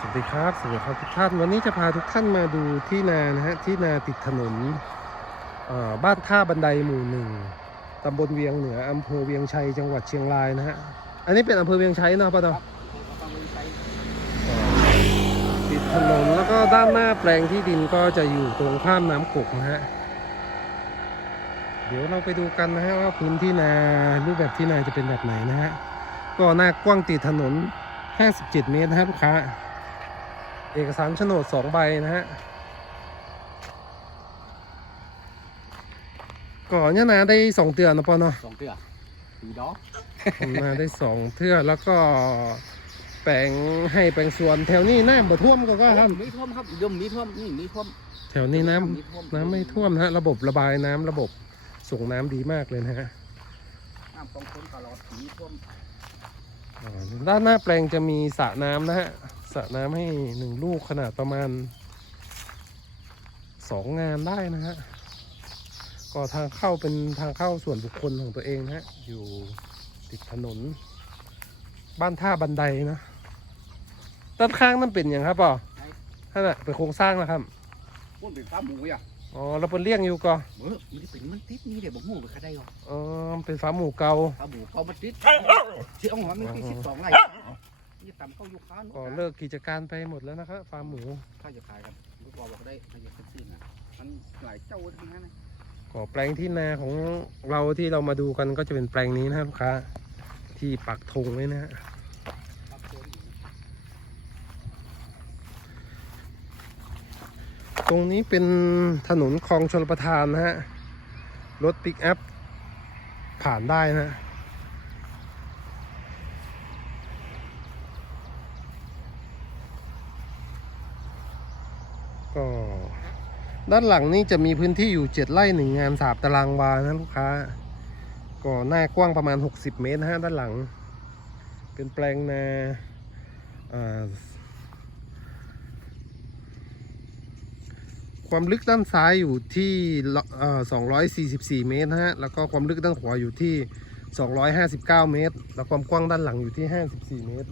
สวัสดีครับสวัสดีครับทุกท่านวันนี้จะพาทุกท่านมาดูที่นานะฮะที่นาติดถนนบ้านท่าบันไดหมู่หนึ่งตำบลเวียงเหนืออำเภอเวียงชัยจังหวัดเชียงรายนะฮะอันนี้เป็นอำเภอเวียงชัยเนาะป้าตอติดถนนแล้วก็ด้านหน้าแปลงที่ดินก็จะอยู่ตรงข้ามน้ำกกนะฮะเดี๋ยวเราไปดูกันนะฮะว่าพื้นที่นารูปแบบที่นาจะเป็นแบบไหนนะฮะก็หน้ากว้างติดถนน 57 เมตรนะครับลูกค้า เอกสารโฉนด2ใบนะฮะก่อนเนี่ยนะได้2เตือนนะปอเนาะสองเตื้อปีดอกผมมาได้2เทื่อแล้วก็แปลงให้แปลงสวนแถวนี้น้ำบ่ท่วมก็ก็ครับมีท่วมครับยมมีท่วมนี่มีท่วม แถวนี้น้มีท่วมำน้ำไม่ท่วมนะฮะระบบระบายน้ำระบบส่งน้ำดีมากเลยนะฮะน้ำกองคนตลอดมีท่วมอ่าด้านหน้าแปลงจะมีสระน้ำนะฮะส ระน้ำให้หนึ่งลูกขนาดประมาณสองงานได้นะฮะ ก็ทางเข้าเป็นทางเข้าส่วนบุคคลของตัวเองนะฮะ อยู่ติดถนน บ้านท่าบันไดนะด้านข้างนั่นเป็นอย่างครับป่อท่านอะเป็นโครงสร้างนะครับพุ่นเป็นฟ้าหมูอะอ๋อเราเป็นเลี้ยงอยู่ก็เออมันเป็นมันติดนี่เดี๋ยวบอกงูไปคได้หรออ๋อเป็นฟาร์มหมูเก่าฟ้าหมูเขามาติดเชื่อหัวมันติดสิบสองไร่ นี่ต่ำเข้ายุคค้านก็เลิกกิจการไปหมดแล้วนะครับฟาร์มหมูถ้าจะขายกันลูกบอบอกได้ถ้าจะซื้อนะมันหลายเจ้าทั้งนั้นนะก็แปลงที่นาของเราที่เรามาดูกันก็จะเป็นแปลงนี้นะครับลูกค้าที่ปักธงไว้นะฮะรับโซนอยู่ตรงนี้เป็นถนนคลองชลประทานนะฮะรถปิกอัพผ่านได้นะ ก็ ด้านหลังนี่จะมีพื้นที่อยู่เจ็ดไร่หนึ่งงานสาบตารางวานะลูกค้า ก็หน้ากว้างประมาณ 60 เมตรนะฮะด้านหลัง เป็นแปลงนาอ่าความลึกด้านซ้ายอยู่ที่ละเอ่อ244 เมตรฮะ แล้วก็ความลึกด้านขวาอยู่ที่ 259 เมตร แล้วความกว้างด้านหลังอยู่ที่ 54 เมตร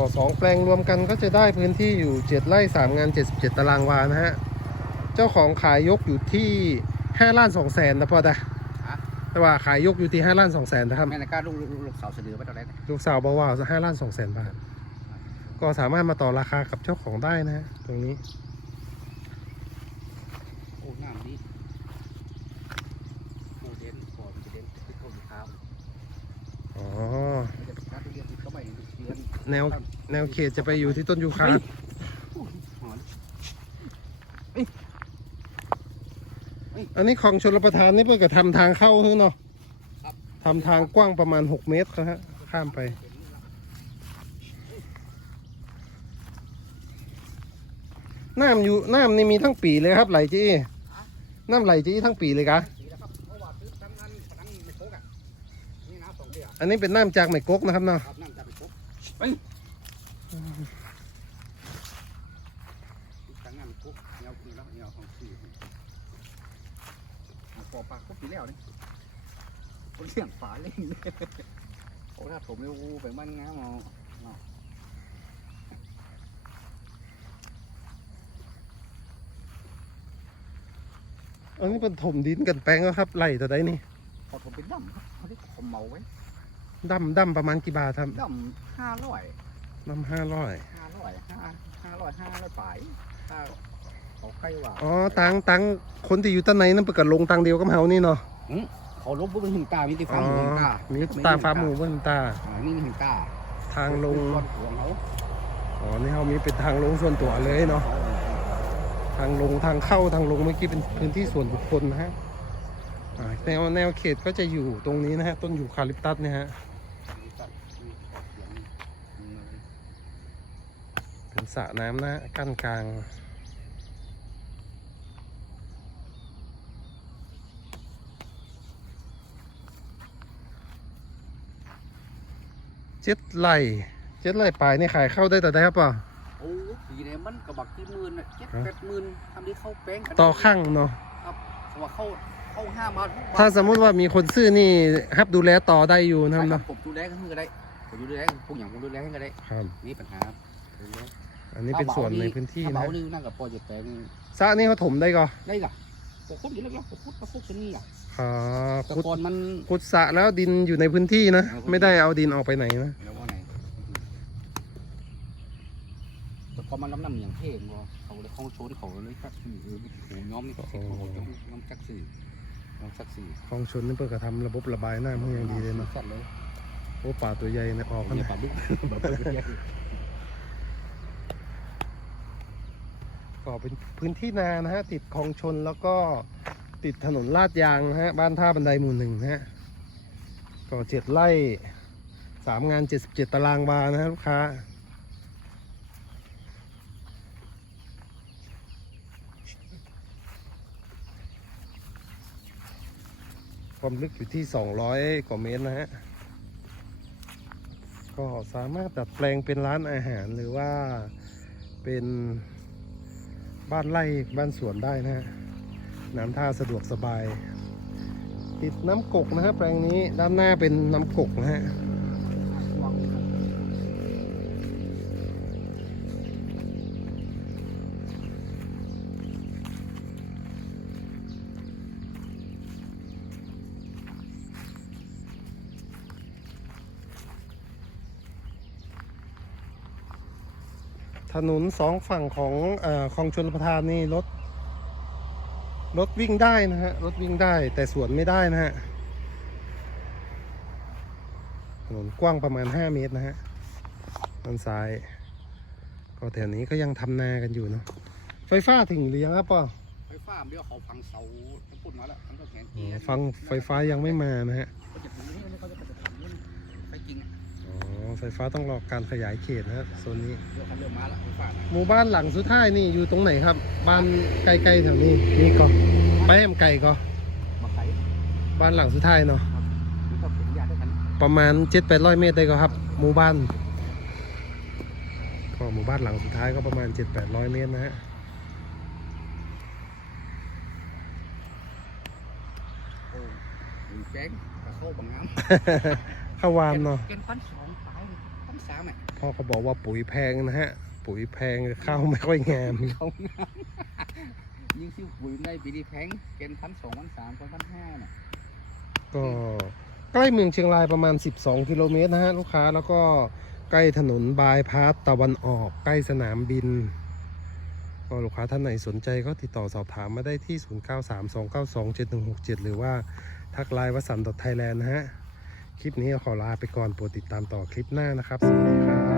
ก็สองแปลงรวมกันก็จะได้พื้นที่อยู่ 7 ไร่ 3 งาน 77 ตารางวานะฮะ เจ้าของขายยกอยู่ที่5ล้าน2แสนนะพ่อตาแต่ว่าขายยกอยู่ที่5ล้าน2แสนนะครับแม่นายกล้าลูกลูกสาวเสนอไปตอนแรกลูกสาวบอกว่าจะ5ล้าน2แสนบาท ก็สามารถมาต่อราคากับเจ้าของได้นะฮะตรงนี้โอ้น้ำดีโอ้เด่นก่อนจะเด่นติดเข้าอยู่ข้าวอ๋อ แนวแนวเขตจะไปอยู่ที่ต้นยูคาหอนอันนี้ของชลประทานนี่เพื่อจะทำทางเข้าให้เนาะทำทางกว้างประมาณ 6 เมตรนะฮะข้ามไปน้ำอยู่น้ำนี่มีทั้งปีเลยครับไหลจีน้ำไหลจีทั้งปีเลยกะสีแล้วครับเพราะว่าซื้อตั้งนั้นตั้งไม่โคกอะนี่น้ำสองเดือนอันนี้เป็นน้ำจากไหมกกนะครับเนาะครับน้ำจะ ไปตั้งนั้นโคกเงาคือแล้วเงาของสี่ปอปากโคกปีแล้วนี่คนเลี้ยงฝาเล่นโอ้ถ้าผมไม่วูไปมันงามเอาอันนี้เป็นถมดินกันแปลงแล้วครับไหลแต่ใดนี่พอผมเป็นดำครับเขาได้ผมเมาไว้ ดำดำประมาณกี่บาทครับดำห้าร้อยดำห้าร้อยห้าร้อยห้าห้าร้อยห้าร้อยปลายถ้าเขาใครว่าอ๋อตังตังคนที่อยู่ต้นในนั่นเปิดกับลงตังเดียวกับเฮานี่เนาะเขาลบปุ๊บเป็นหินตามีตีอ๋ฟ้าอหมูหินตามีมีตาฟ้าหมูเบิ้นตา อ่านี่หินตาทางลงก้อนหัวเขาอ๋อ นี่เขามีเป็นทางลงส่วนตัวเลยเนาะ ทางลงทางเข้าทางลงเมื่อกี้เป็นพื้นที่ส่วนบุคคลนะฮะอ่าแนวแนวเขตก็จะอยู่ตรงนี้นะฮะ ต้นยูคาลิปตัสเนี่ยฮะ เป็นสระน้ำนะกั้นกลาง เจ็ดไร่เจ็ดไร่ปลายนี่ขายเข้าได้แต่ได้ครับป่ะโอ้ปีเนี่ยมันกระบักที่หมื่นน่ะเจ็ดแปดหมื่นทำที่เข้าแป้งกันต่อข้างเนาะสว่าเข้าเข้าห้าบาทหกบทถ้าสมมุติว่ามีคนซื้อนี่ฮับดูแลต่อได้อยู่นะคใช่รับครัเนาะบผมดูแลก็คือก็ได้ผมดูแลพวกอย่างผมดูแลให้ก็ได้ครับนี่ปัญหา อันนี้เป็นส่วนในพื้นที่ถ้านะเบานี่นั่งกับปอเจ็ดแปลงสระนี่เขาถมได้ก็ได้กะปกคุดอยู่แล้วก็ปกคุดปกคุดชนี่อะครับแต่ขุดก่อนมันขุดสระแล้วดินอยู่ในพื้นที่นะ ไม่ได้เอาดินออกไปไหนนะแล้วว่าไหนแต่ก่อนมันน้ำน้ำอย่างเท่งวะเขาเลยเข้าโชว์ที่เขาเลยจักสื่อเออโหย้อมนี่เขาเห็นเขาจะน้ำจักสื่อน้ำจักสื่อคลองชนนี่เปิดกระทำระบบระบายน้ำให้อย่างดีเลยเนาะสัตว์เลยโอ้ป่าตัวใหญ่นะออกขเนี่ยนาดปลาดุกปลาดุก ก็เป็นพื้นที่นานะฮะติดคลองชนแล้วก็ติดถนนลาดยางนะฮะบ้านท่าบันไดหมู่หนึ่งนะฮะก็เจ็ดไร่สามงานเจ็ดสิบเจ็ดตารางวานะฮะลูกค้า ความลึกอยู่ที่200กว่าเมตรนะฮะก็สามารถดัดแปลงเป็นร้านอาหารหรือว่าเป็น บ้านไร่บ้านสวนได้นะฮะน้ำท่าสะดวกสบาย ติดน้ำกกนะฮะแปลงนี้ด้านหน้าเป็นน้ำกกนะฮะ ถนนสองฝั่งของเออคลองชนประทานนี่รถรถวิ่งได้นะฮะรถวิ่งได้แต่สวนไม่ได้นะฮะถนนกว้างประมาณ 5 เมตรนะฮะด้านซ้าย ก็แถวนี้ก็ยังทำนากันอยู่เนอะไฟฟ้าถึงหรือยังครับป่อไฟฟ้าเดี๋ยวเขาพังเสาทั้งปุ่นมาแล้วทั้งก็แขนอ๋อฟังไฟฟ้ายังไม่มานะฮะ ไฟฟ้าต้องรอการขยายเขตนะฮะโซนนี้เดี๋ยวเขาเริ่มมาแล้วไฟฟ้าน่ะหมู่บ้านหลังสุดท้ายนี่อยู่ตรงไหนครับ บ้านไกลๆแถวนี้นี่ก็ไปแอมไก่ก็มาไกลบ้านหลังสุดท้ายเนาะนี่ก็ผมอยากได้กันประมาณเจ็ดแปดร้อยเมตรได้ก็ครับ หมู่บ้านก็หมู่บ้านหลังสุดท้ายก็ประมาณเจ็ดแปดร้อยเมตรนะฮะโอ้ยแจ้งกระเข้าบางน้ข้าววานำเนาะเกินพันสองตายพัน สามอะพ่อเขาบอกว่าปุ๋ยแพงนะฮะ ปุ๋ยแพงข้าวไม่ค่อยงามเขาน้ำยิ่งซิ่วปุ๋ยได้ปีนี้แพงเกินพันสองพันสามพันห้าน่ะก็ใกล้เมืองเชียงรายประมาณ 12 กิโลเมตรนะฮะ ลูกค้าแล้วก็ใกล้ถนนบายพาสตะวันออก ใกล้สนามบิน ก็ลูกค้าท่านไหนสนใจก็ติดต่อสอบถามมาได้ที่ 0932927167 หรือว่าทักไลน์วสันต์ไทยแลนด์นะฮะ คลิปนี้ขอลาไปก่อนโปรดติดตามต่อคลิปหน้านะครับ สวัสดีครับ